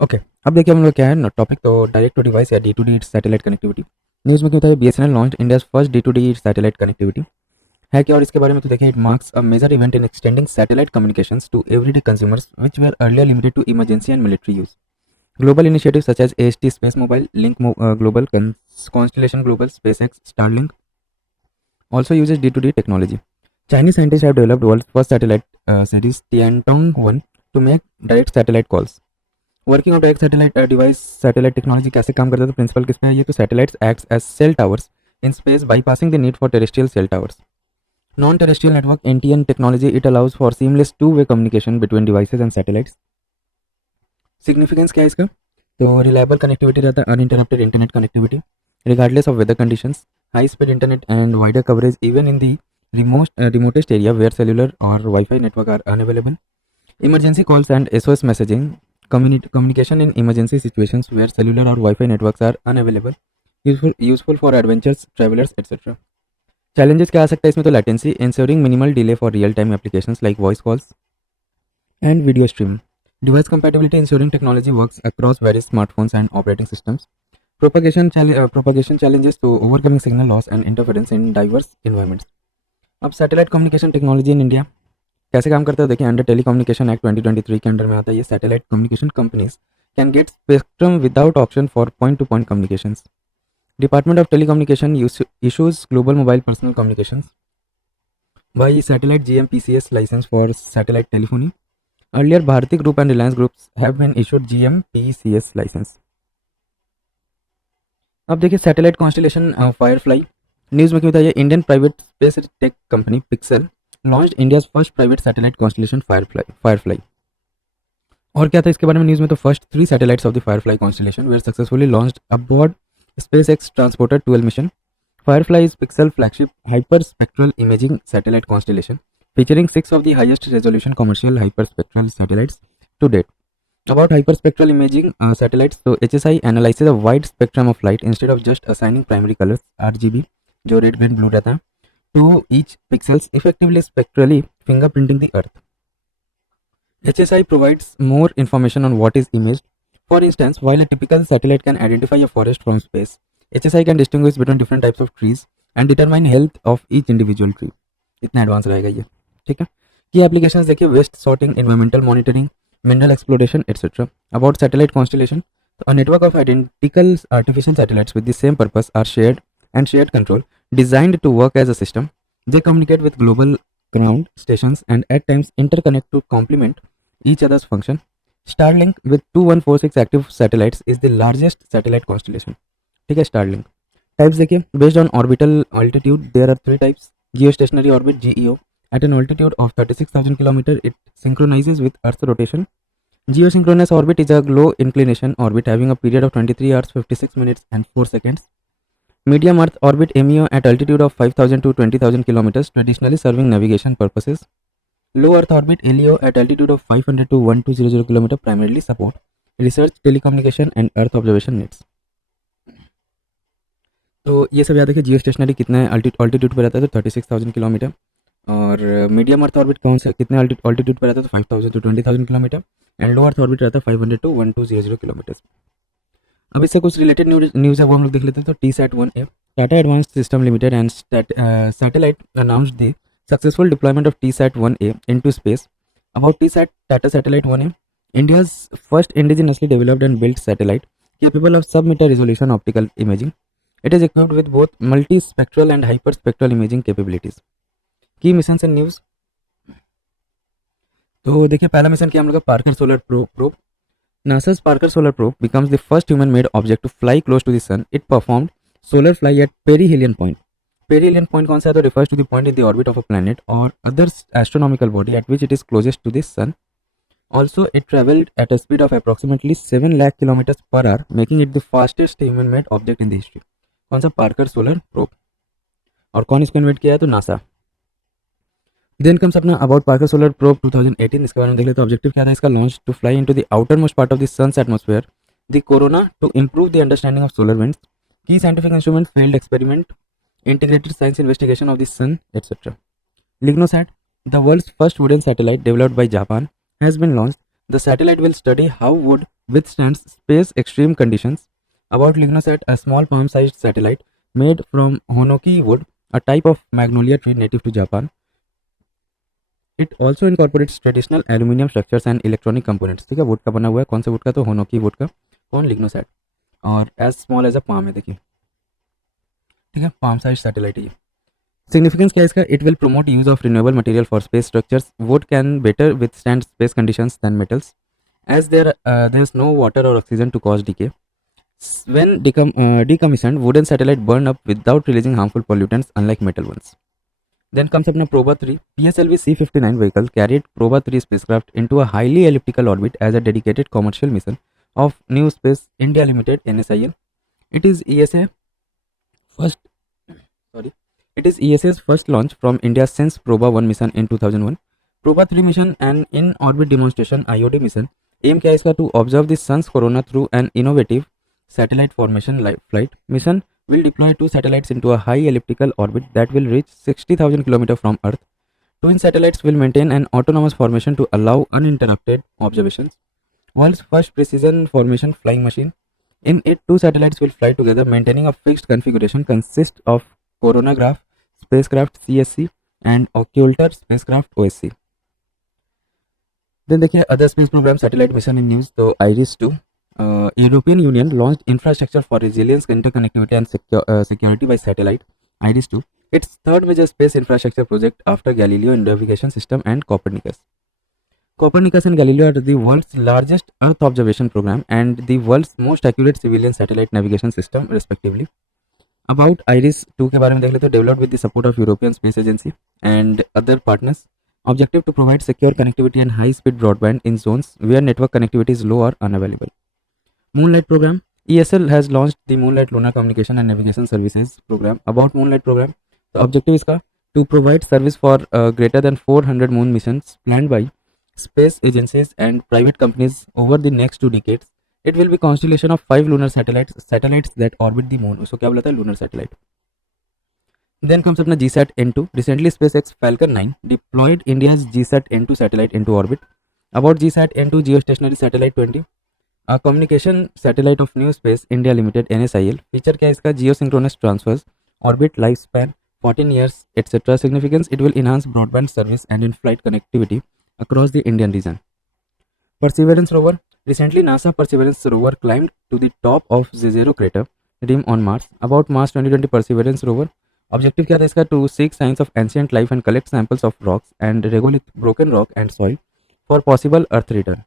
Okay. अब देखिए हम लोग क्या है टॉपिक तो डायरेक्ट टू डिवाइस या D to D satellite connectivity. News में क्या होता है, BSNL launch India's first D to D satellite connectivity है क्या, और इसके बारे में तो देखिए, it marks a major event in extending satellite communications to everyday consumers which were earlier limited to emergency and military use. Global initiatives such as AST Space Mobile, Global, Constellation Global, SpaceX, Starlink also uses D2D technology. Chinese scientists have developed world's first satellite series Tiantong-1 to make direct satellite calls. Working of direct satellite device satellite technology कैसे काम करता है, तो principal किस पे है ये, तो satellites acts as cell towers in space bypassing the need for terrestrial cell towers. Non terrestrial network NTN technology, it allows for seamless two way communication between devices and satellites. Significance क्या है इसका, तो reliable connectivity रहता है, uninterrupted internet connectivity regardless of weather conditions, high speed internet and wider coverage even in the remotest area where cellular or Wi-Fi network are unavailable. Emergency calls and SOS messaging, communication in emergency situations where cellular or Wi-Fi networks are unavailable, useful for adventures, travelers, etc. Challenges क्या आ सकता है इसमें, तो latency, ensuring minimal delay for real time applications like voice calls and video stream. Device compatibility, ensuring technology works across various smartphones and operating systems. Propagation challenges to overcoming signal loss and interference in diverse environments. अब satellite communication technology in India कैसे काम करता है, देखिए under telecommunication act 2023 के under में आता है ये. Satellite communication companies can get spectrum without option for point to point communications. Department of telecommunication issues global mobile personal communications by satellite GMPCS licence for satellite telephony. Earlier Bharti group and Reliance groups have been issued GMPCS licence. अब देखिए satellite constellation Firefly. News में क्यों था ये, Indian private space tech company Pixxel launched India's first private satellite constellation Firefly. और क्या था इसके बारे में न्यूज़ में, तो first 3 satellites of the Firefly constellation were successfully launched aboard SpaceX Transporter 12 mission. Firefly is Pixel flagship hyperspectral imaging satellite constellation featuring 6 of the highest resolution commercial hyperspectral satellites to date. About hyperspectral imaging satellites, so HSI analyzes a wide spectrum of light instead of just assigning primary colors RGB, जो red, green, blue रहता है, to each pixels, effectively spectrally fingerprinting the Earth. HSI provides more information on what is imaged. For instance, while a typical satellite can identify a forest from space, HSI can distinguish between different types of trees and determine health of each individual tree. इतना advance रहेगा ये, ठीक है. की applications देखिए, waste sorting, environmental monitoring, mineral exploration, etc. About satellite constellation, a network of identical artificial satellites with the same purpose are shared control, designed to work as a system. They communicate with global ground stations and at times interconnect to complement each other's function. Starlink with 2146 active satellites is the largest satellite constellation. ठीक है, Starlink. Types देखिए, based on orbital altitude there are 3 types. Geostationary orbit, GEO. At an altitude of 36,000 km, it synchronizes with Earth's rotation. Geosynchronous orbit is a low inclination orbit having a period of 23 hours 56 minutes and 4 seconds. Medium Earth orbit, MEO, at altitude of 5,000 to 20,000 km, traditionally serving navigation purposes. Low Earth orbit, LEO, at altitude of 500 to 1200 km, primarily support research, telecommunication and Earth observation needs. तो ये सब याद रखिए. जियो stationery कितने altitude पर रहता है, तो 36,000 किलोमीटर. और मीडियम अर्थ ऑर्बिट कौन से कितने ऑल्टीट्यूड पर रहता है, तो 5,000 टू 20,000 किलोमीटर. एंड लो अर्थ ऑर्बिट रहता है 500 टू 1200 किलोमीटर. अब इससे कुछ रिलेटेड न्यूज़ है वो हम लोग देख लेते हैं. तो TSAT-1A, Tata advanced system limited and satellite announced the successful deployment of TSAT-1A into space. About TSAT, Tata satellite 1A, India's first indigenously developed and built satellite capable of sub-meter resolution optical imaging. It is equipped with both multispectral and hyperspectral imaging capabilities. की mission and news, तो देखिए पहला mission किया हम लोग का Parker solar probe. NASA's Parker Solar Probe becomes the first human-made object to fly close to the sun. It performed solar fly at perihelion point. Perihelion point कौन सा है, तो refers to the point in the orbit of a planet or other astronomical body at which it is closest to the sun. Also, it traveled at a speed of approximately 7 lakh kilometers per hour, making it the fastest human-made object in the history. कौन सा, Parker solar probe. और कौन इसको invent किया है, तो NASA. Then comes अपना about Parker solar probe 2018. इसके बारे में देख लेते हैं. ऑब्जेक्टिव क्या था इसका, launch to fly into the outer most part of the sun's atmosphere, the corona, to improve the understanding of solar winds. की scientific instrument, field experiment, integrated science investigation of the sun, etc. Lignosat, the world's first wooden satellite developed by Japan, has been launched. The satellite will study how wood withstands space extreme conditions. About Lignosat, a small palm-sized satellite made from Honoki wood, a type of magnolia tree native to Japan. It also incorporates traditional aluminum structures and electronic components. ठीक है, would का बना हुआ है. कौन से would का? तो होनोकी वुड का. कौन? लिग्नोसैट. और as small as a palm है, देखिए. ठीक है, पाम साइज सैटेलाइट है ये. सिग्निफिकेंस क्या है इसका? It will promote use of renewable material for space structures. Wood can better withstand space conditions than metals as there is no water or oxygen to cause decay. When decommissioned, wooden satellite burn up without releasing harmful pollutants, unlike metal ones. Then comes अपना Proba 3. PSLV C-59 vehicle carried Proba 3 spacecraft into a highly elliptical orbit as a dedicated commercial mission of New Space India Limited (NSIL). It is ESA first. Sorry, it is ESA's first launch from India since Proba 1 mission in 2001. Proba 3 mission, an in-orbit demonstration (IOD) mission. Aim क्या है इसका? To observe the sun's corona through an innovative satellite formation flight. Mission will deploy 2 satellites into a high elliptical orbit that will reach 60,000 km from Earth. Twin satellites will maintain an autonomous formation to allow uninterrupted observations. World's first precision formation flying machine. In it, 2 satellites will fly together, maintaining a fixed configuration consist of coronagraph spacecraft (CSC) and occulter spacecraft (OSC). Then देखिए other space program satellite mission in news. तो IRIS-2, European Union launched infrastructure for resilience, interconnectivity and security by satellite. IRIS-2, its third major space infrastructure project after Galileo navigation system and Copernicus. Copernicus and Galileo are the world's largest Earth observation program and the world's most accurate civilian satellite navigation system, respectively. About IRIS-2 के बारे में देख लेते हैं. Developed with the support of European Space Agency and other partners. Objective to provide secure connectivity and high-speed broadband in zones where network connectivity is low or unavailable. Moonlight program. ESL has launched the Moonlight Lunar Communication and Navigation Services program. About Moonlight program, the objective is to provide service for greater than 400 moon missions planned by space agencies and private companies over the next 2 decades. It will be constellation of 5 lunar satellites that orbit the moon. उसको क्या बोला था? Lunar satellite. Then comes अपना GSAT N2. Recently, SpaceX Falcon 9 deployed India's GSAT N2 satellite into orbit. About GSAT N2 geostationary satellite 20, a communication satellite of New Space India Limited (NSIL). Feature क्या है इसका? Geosynchronous transfers, orbit lifespan 14 years, etc. Significance: it will enhance broadband service and in-flight connectivity across the Indian region. Perseverance rover. Recently, NASA Perseverance rover climbed to the top of Jezero crater rim on Mars. About Mars 2020 Perseverance rover. Objective क्या था इसका? To seek signs of ancient life and collect samples of rocks and regolith broken rock and soil for possible earth return.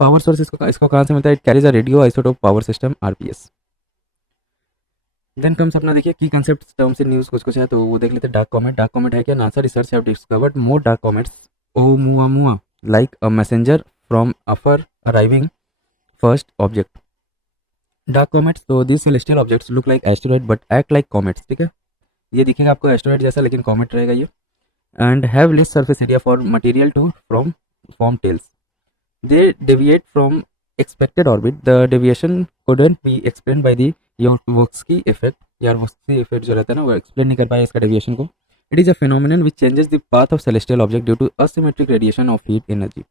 Power source इसको कहाँ से मिलता है? It carries a radio isotope power system (RPS). Then comes अपना देखिए की concept terms in news. कुछ है तो वो देख लेते हैं. Dark comet. डार्क कॉमेट है क्या? NASA research have discovered more dark comets Oumuamua like a messenger from afar arriving first object. Dark comets, तो this celestial objects look like asteroid but act like comets. ठीक है, ये दिखेगा आपको asteroid जैसा लेकिन कॉमेट रहेगा ये. And have less surface area for material to from form tails. They deviate from expected orbit. The deviation couldn't be explained by the Yarkovsky effect. Yarkovsky effect जो रहता है ना, वो एक्सप्लेन नहीं कर पाया इसका डेविएशन को. It is a phenomenon which changes the path of celestial object due to asymmetric radiation of heat energy.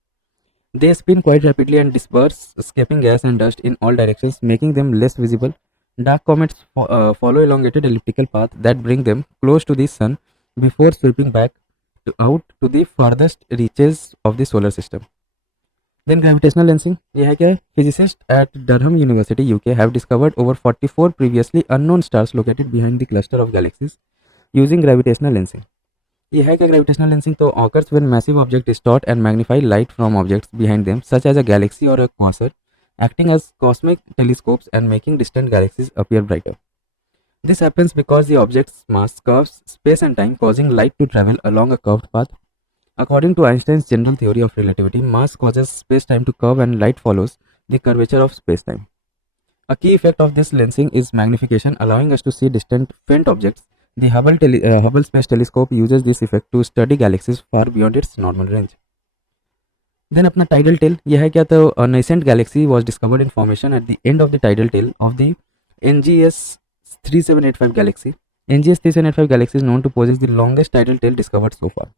They spin quite rapidly and disperse, escaping gas and dust in all directions, making them less visible. Dark comets follow elongated elliptical paths that bring them close to the sun before sweeping back out to the farthest reaches of the solar system. Then gravitational lensing. ये है क्या है? Physicists at Durham University, UK have discovered over 44 previously unknown stars located behind the cluster of galaxies using gravitational lensing. ये है क्या gravitational lensing? तो occurs when massive objects distort and magnify light from objects behind them, such as a galaxy or a quasar, acting as cosmic telescopes and making distant galaxies appear brighter. This happens because the object's mass curves space and time, causing light to travel along a curved path. According to Einstein's general theory of relativity, mass causes space-time to curve and light follows the curvature of space-time. A key effect of this lensing is magnification, allowing us to see distant faint objects. The Hubble Space Telescope uses this effect to study galaxies far beyond its normal range. Then अपना tidal tail. यह है क्या? तो a nascent galaxy was discovered in formation at the end of the tidal tail of the NGS 3785 galaxy. NGS 3785 galaxy is known to possess the longest tidal tail discovered so far.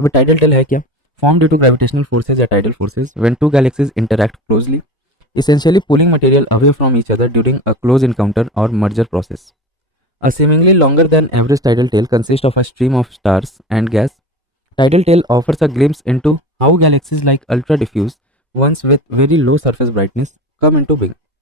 अब tidal tell है क्या? form due to gravitational forces or tidal forces when two galaxies interact closely, essentially pulling material away from each other during a close encounter or merger process. A seemingly longer than average tidal tail consists of a stream of stars and gas. Tidal tail offers a glimpse into how galaxies like ultra diffuse ones with very low surface brightness come into being.